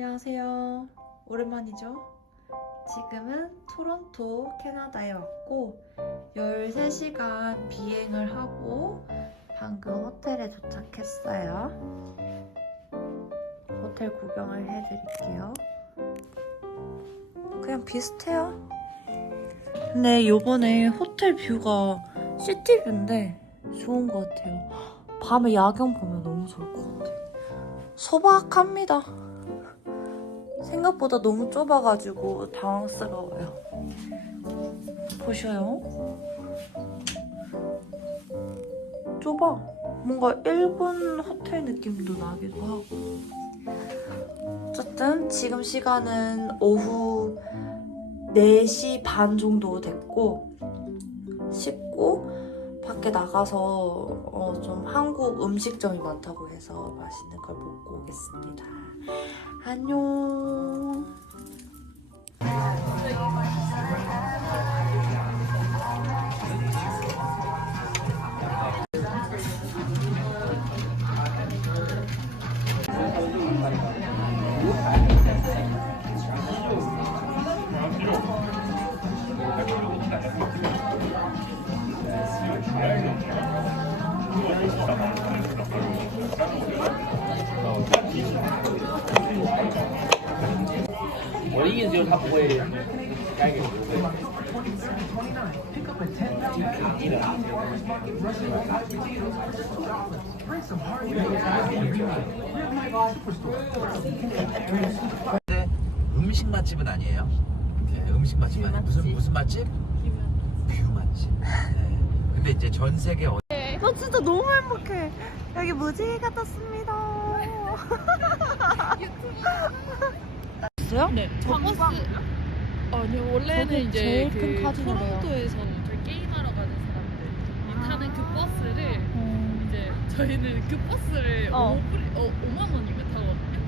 안녕하세요. 오랜만이죠? 지금은 토론토, 캐나다에 왔고 13시간 비행을 하고 방금 호텔에 도착했어요. 호텔 구경을 해드릴게요. 그냥 비슷해요. 근데 요번에 호텔 뷰가 시티뷰인데 좋은 것 같아요. 밤에 야경 보면 너무 좋을 것 같아요. 소박합니다. 생각보다 너무 좁아가지고 당황스러워요. 보셔요. 좁아. 뭔가 일본 호텔 느낌도 나기도 하고. 어쨌든 지금 시간은 오후 4시 반 정도 됐고 씻고 밖에 나가서 좀 한국 음식점이 많다고 해서 맛있는 걸 먹고 오겠습니다. 안녕. 근데 음식 맛집은 아니에요. 네, 음식 맛집 아니에요. 무슨 맛집? 뷰 맛집. 네. 근데 이제 전 세계 나 진짜 너무 행복해. 여기 무지개가 떴습니다. 있어요? 네, 저 버스. 아니 원래는 저기 이제 제일 그 큰 카지노래요. 토론토에서 저희 게임하러 가는 사람들이 타는 그 버스를 이제 저희는 그 버스를 5만 원이면 타거든요.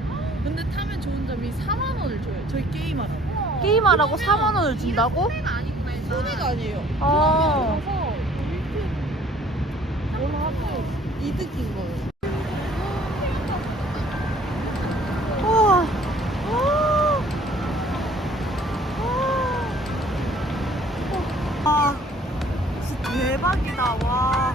근데 타면 좋은 점이 4만 원을 줘요. 저희 게임하라고. 게임하라고 4만 원을 준다고? 손해가 아니에요. 아. 그러면서 뭘 하고 이득인 거예요. 우와. 와, 진짜 대박이다. 와.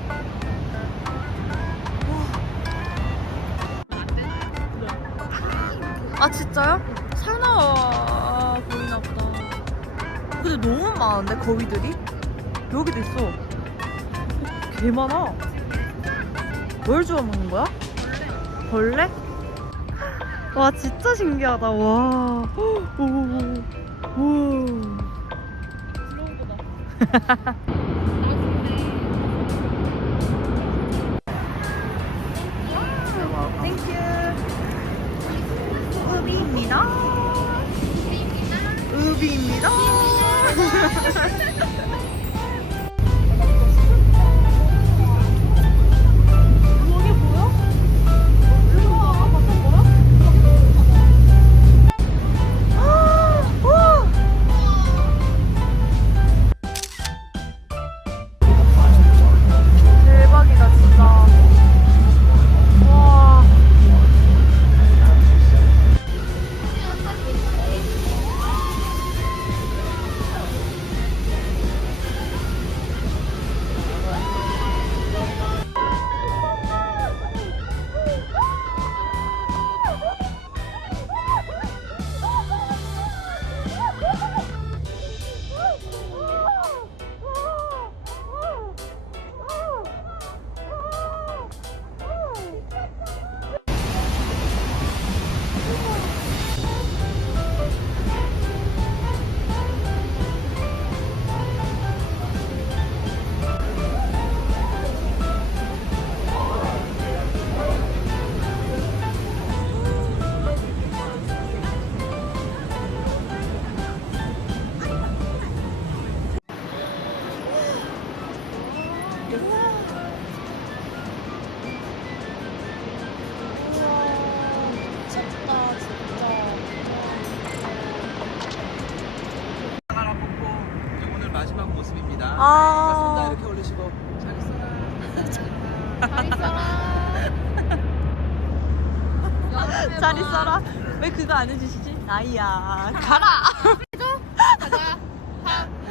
아 진짜요? 사나워 보이나 보다. 근데 너무 많은데 거위들이? 여기도 있어. 개 많아. 뭘 주워 먹는 거야? 벌레? 와 진짜 신기하다. 와. 오. 부러운 거다. 땡큐. 우비입니다. 우비입니다. 이게 뭐야? 우와, 봤던 거야? 와! 대박이다 진짜. 와. 마지막 모습입니다. 아. 손 다 이렇게 올리시고 잘 있어라. 잘 있어라. 왜 그거 안 해주시지? 나이야 가라. 가자.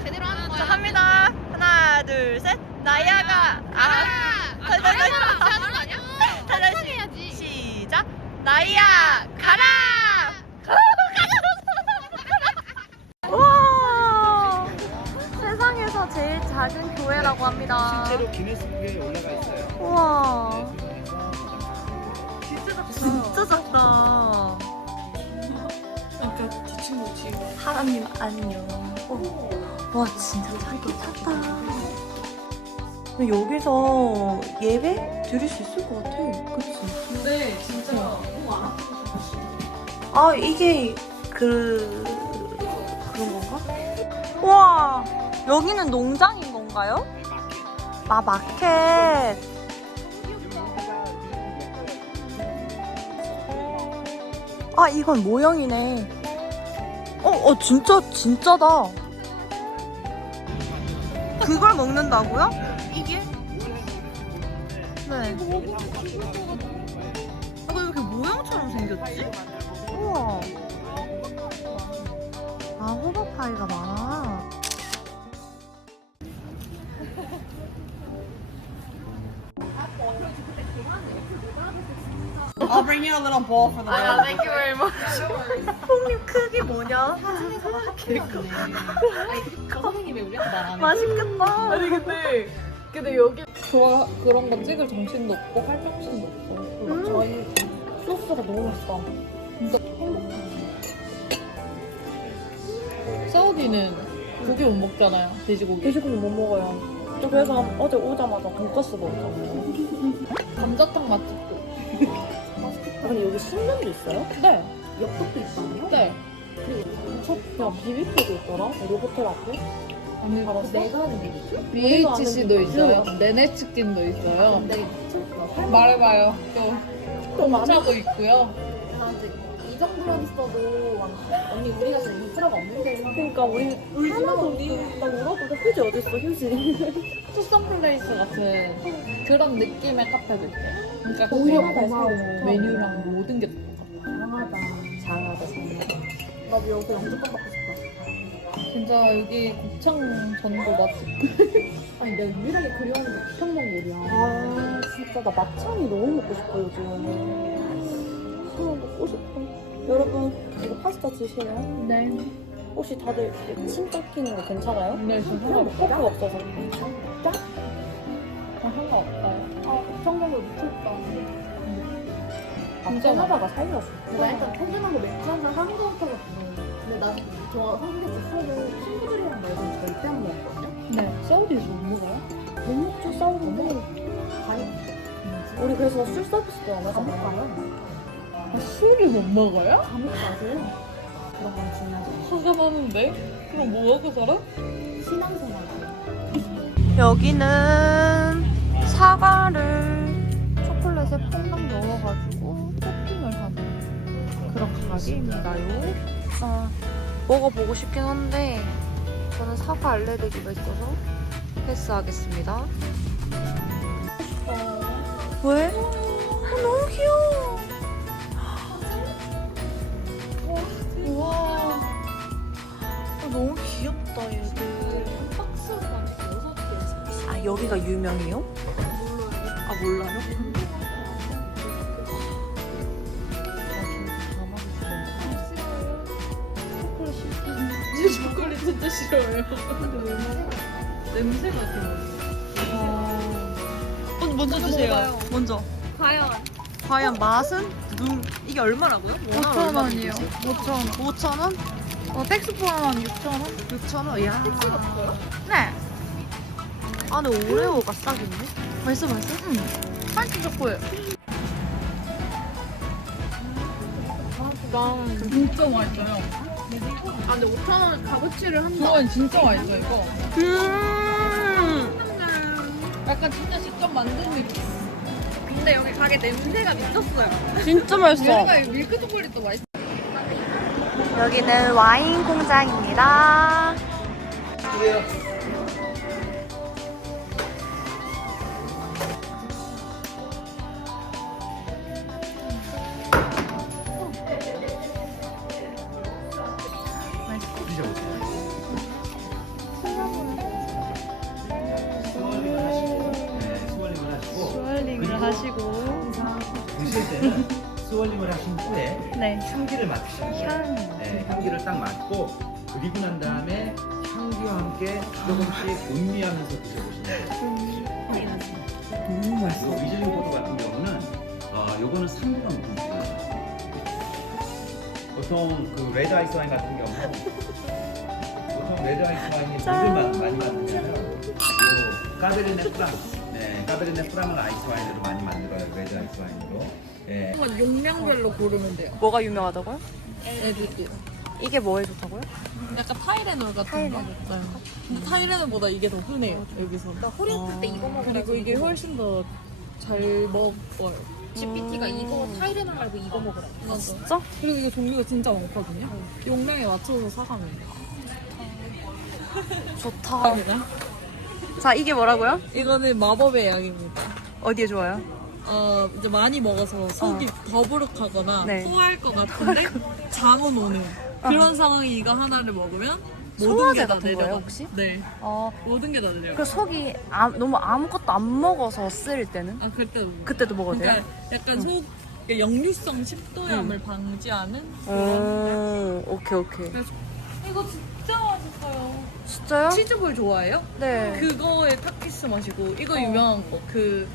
제대로 하는 거야. 자, 합니다. 하나, 둘, 셋. 나이아가 가라. 나이아랑 같이 하는 거 아니야? 다시 해야지. 시작. 나이야 가라. 우와. 세상에서 제일 작은 교회라고 합니다. 실제로 기네스북에 올라가 있어요. 우와. 진짜 작다. 진짜 작다. 아까 저 친구 지금. 하나님 안녕. 와 진짜 작긴 작다. 근데 여기서 예배 드릴 수 있을 것 같아. 그치? 근데 진짜 너무 안 아프고 아 이게 그런 건가? 와 여기는 농장인 건가요? 아 마켓. 아 이건 모형이네. 진짜다. 그걸 먹는다고요? 이게? 네. 아, 왜 이렇게 모형처럼 생겼지? 우와. 아, 호박파이가 많아. I'll bring you a little bowl for the 아, thank you very much. 콩님 크기 뭐냐? 선생님이 우리한테 말하는. 맛있겠다. 아니 근데 여기 좋아 그런 거 찍을 정신도 없고 할 정신도 없고. 그리고 저희 소스가 너무 맛있다. 진짜 행복해. 사우디는 고기 못 먹잖아요. 돼지고기. 돼지고기 못 먹어요. 저 그래서 어제 오자마자 돈가스 먹었잖아요. 감자탕 맛집도. 근데 여기 신면도 있어요? 네. 엽떡도 있다고요? 네. 야, 비비큐도 있더라? 우리 호텔 앞에? 아니 알았어? 내가 하는 비비큐? BHC도 있어요. 네네치킨도 있어요. 말해봐요. 또 공차도 있고요. 이 정도만 있어도 언니 우리가 지금 인프라가 없는데 그러니까 우리 하나도 나 물어보다 휴지 어딨어 휴지. 투썸 플레이스 같은 그런 느낌의 카페도 있어요. 그러니까 고마워, 그게 고마워. 메뉴랑 모든 게 똑같아. 장하다. 나도 여기 완전 깜빡했어. 진짜 여기 곱창 전도 맛집. 아니 내가 유일하게 그리워하는 게 부평동물이야. 아 진짜 나 막창이 너무 먹고 싶어 요즘. 정말 먹고 싶어. 여러분 이거 파스타 드시나요? 네. 혹시 다들 침 닦이는 거 괜찮아요? 네, 저 그냥 상관없어요. 먹을 거 없어서. 저 상관없어요. 부평동물 미쳤다. 진짜 하다가 살렸어. 내가 일단 퇴근하고 맥주 한잔 하는 거부터 근데 난 저 한국에서 술을 친구들이랑 말고 절대 안 먹었거든요. 네. 사우디에서 못 먹어요? 못 먹죠 싸우는데. 아니 우리 그래서 술 서비스도 안 감옥 하잖아요. 가요. 술을 못 먹어요? 감옥 가세요. 그런 건 중요하죠. 화가 나는데? 그럼 뭐 하고 살아? 신앙생활. 여기는 사과를 초콜릿에 퐁당 넣어가지고 토핑을 하는 그런 가게입니다요. 먹어보고 싶긴 한데 저는 사과 알레르기가 있어서 패스하겠습니다. 왜? 너무 귀여워. 우와. 너무 귀엽다 얘들. 박스가 6개. 아 여기가 유명해요? 아 몰라요? 초콜릿 진짜 싫어해요. 냄새 같은 먼저 주세요. 먼저. 과연 맛은? 이게 얼마라고요? 5,000원이요. 5,000원. 5,000원? 택스 포함 6,000원? 6,000원? 이야. 택시가 없어요? 네. 안에 오레오가 싹 있네. 맛있어? 응. 한치 초코예요. 진짜 맛있어요. 아 근데 5,000원 값어치를 한다. 저건 진짜 맛있어 이거. 음. 약간 진짜 직접 만든 느낌. 근데 여기 가게 냄새가 미쳤어요. 진짜 맛있어. 얘네가 이 밀크 초콜릿도 맛있어. 여기는 와인 공장입니다. 가시고. 드실 때는 스월링을 하신 후에 네. 향기를 맡으셔야 돼요. 향. 네, 향기를 딱 맡고 그리고 난 다음에 향기와 함께 조금씩 음미하면서 드셔보시면 돼요. 너무 이 리즐링 보드 같은 경우는 요거는 3분 굽니다. 보통 그 레드 아이스 와인 같은 경우 보통 레드 아이스 와인이 물을 많이 만들잖아요. 요 까베르네 프랑, 네, 까베르네 프랑을 아이스 와인으로 많이 만들어요. 레드 아이스 와인으로. 예. 한번 용량별로 고르면 돼요. 뭐가 유명하다고요? 애들이. 이게 뭐에 좋다고요? 약간 타이레놀 같은 타이레놀. 거. 네. 근데 타이레놀보다 이게 더 흔해요. 여기서. 허리 아플 때 이거 먹으라. 그리고 이게 훨씬 더 잘 먹어요. GPT가 이거 타이레놀 말고 이거 먹으라. 맞아. 진짜? 그리고 이거 종류가 진짜 많거든요. 용량에 맞춰서 사가면 돼요. 좋다. 자, 이게 뭐라고요? 이거는 마법의 약입니다. 어디에 좋아요? 이제 많이 먹어서 속이 더부룩하거나 네. 토할 것 같은데 잠은 오는 그런 상황이 이거 하나를 먹으면 모든 소화제 게 다 같은 내려가. 거예요, 혹시? 네, 어, 모든 게 다 내려가. 그 속이 너무 아무것도 안 먹어서 쓰일 때는? 그때도 그때도 먹어도 돼요? 그러니까 약간 속 역류성 식도염을 방지하는 그런. 오케이. 그래서 이거 진짜 맛있어요. 진짜요? 치즈볼 좋아해요? 네. 그거의 타키스 맛이고 이거 유명한 거 그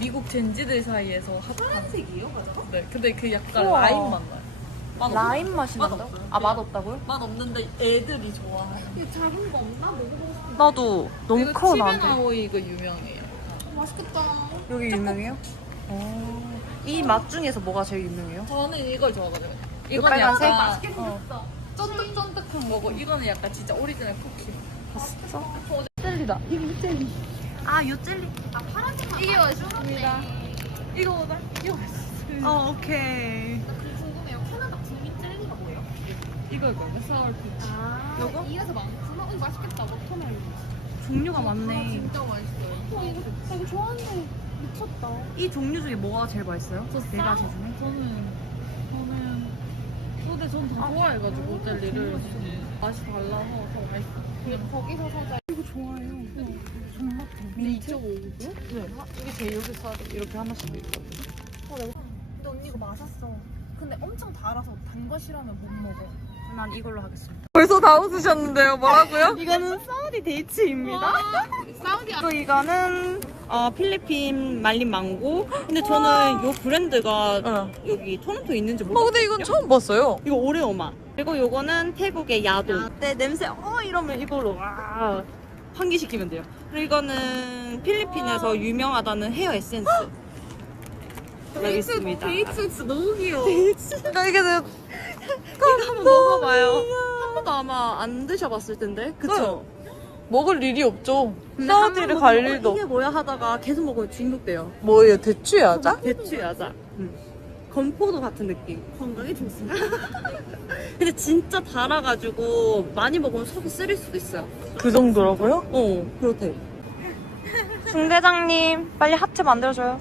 미국 젠지들 사이에서 핫한 파란색이요, 맞아? 네, 근데 그 약간 우와. 라임 맛 나요. 맛 라임 맛이 맛 난다고? 없어요. 아, 맛 없다고요? 맛 없는데 애들이 좋아해요. 이거 작은 거 없나? 먹어보고 싶어. 나도 너무 이거 커, 나한테. 치베나오이 이거 유명해요. 맛있겠다. 여기 유명해요? 이 맛 중에서 뭐가 제일 유명해요? 저는 이걸 좋아하거든요. 이건 빨간색? 약간 맛있게 생겼다. 쫀득쫀득한 거고 이거는 약간 진짜 오리지널 쿠키. 진짜? 젤리다. 이게 이 젤리. 아, 요 젤리. 아, 파란색 이게 맛있습니다. 이거보다 이거 맛있어요. 오케이. 궁금해요. 캐나다 국민 젤리가 뭐예요? 이거요. 사월피. 요거? 이래서 많구나. 이거 맛있겠다. 워터멜론. 종류가 많네. 진짜 맛있어요. 이거 좋아하는데 미쳤다. 이 종류 중에 뭐가 제일 맛있어요? 네 가지 중에? 근데 전 다 좋아해가지고 젤리를 맛이 달라서 더 맛있어요. 그냥 거기서 사자. 근데 이쪽 오고요? 네. 이게 제일 여기 사 이렇게 하나씩 있거든요. 근데 언니 이거 맛있어. 근데 엄청 달아서 단 거 싫어하면 못 먹어. 난 이걸로 하겠습니다. 벌써 다 웃으셨는데요? 뭐라고요? 이거는 사우디 데이츠입니다. 사우디아. 또 이거는 필리핀 말린 망고. 근데 저는 이 브랜드가 여기 토론토에 있는지 몰랐어요. 근데 이건 처음 봤어요. 이거 오레오마. 그리고 요거는 태국의 야도. 때 냄새 이러면 이걸로 와 환기시키면 돼요. 그리고 이거는 필리핀에서 유명하다는 헤어 에센스. 여기 있습니다. 데이트 진짜 너무 귀여워. 그러니까 이게 내가 이거 한번 먹어봐요. 한 번도 아마 안 드셔봤을 텐데, 그쵸? 먹을 일이 없죠. 근데 사우디를 한 갈 번도 일도. 이게 뭐야 하다가 계속 먹으면 중독돼요. 뭐예요? 대추야자? 대추야자. 건포도 같은 느낌. 건강에 좋습니다. 근데 진짜 달아가지고 많이 먹으면 속이 쓰릴 수도 있어요. 그 정도라고요? 그렇대. 중 대장님, 빨리 하트 만들어줘요.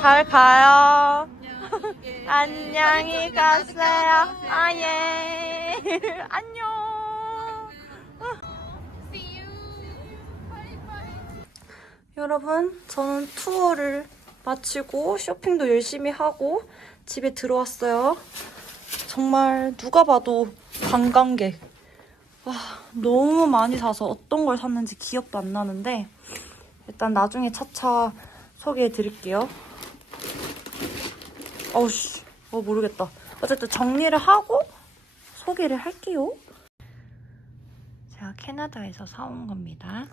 잘 가요. 안녕히 가세요. 예. 안녕. 여러분, 저는 투어를 마치고 쇼핑도 열심히 하고 집에 들어왔어요. 정말 누가 봐도 관광객. 와, 너무 많이 사서 어떤 걸 샀는지 기억도 안 나는데 일단 나중에 차차 소개해 드릴게요. 모르겠다. 어쨌든 정리를 하고 소개를 할게요. 제가 캐나다에서 사온 겁니다.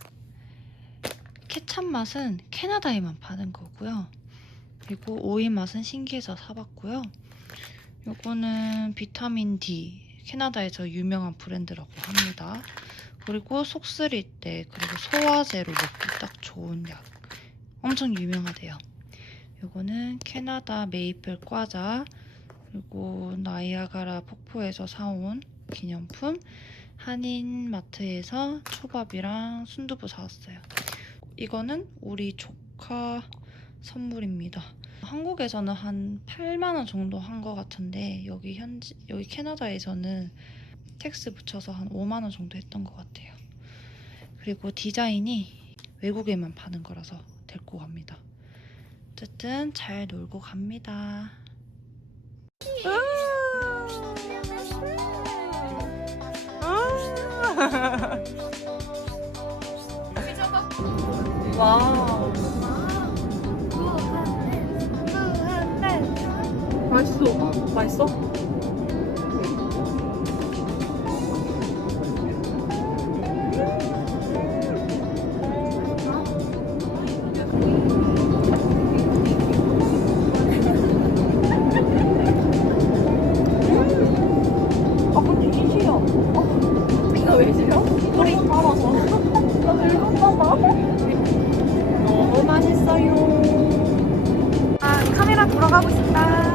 케찹 맛은 캐나다에만 파는 거고요. 그리고 오이 맛은 신기해서 사봤고요. 요거는 비타민 D, 캐나다에서 유명한 브랜드라고 합니다. 그리고 속 쓰릴 때 그리고 소화제로 먹기 딱 좋은 약. 엄청 유명하대요. 요거는 캐나다 메이플 과자, 그리고 나이아가라 폭포에서 사온 기념품, 한인마트에서 초밥이랑 순두부 사왔어요. 이거는 우리 조카 선물입니다. 한국에서는 한 8만 원 정도 한 것 같은데 여기 캐나다에서는 텍스 붙여서 한 5만 원 정도 했던 것 같아요. 그리고 디자인이 외국에만 파는 거라서 데리고 갑니다. 어쨌든 잘 놀고 갑니다. 와. 맛있어. 맛있어? 아 근데 시시야. 이거 왜 싫어? 우리 알아서. 나 배고파서. 너무 맛있어요. 아 카메라 돌아가고 싶다.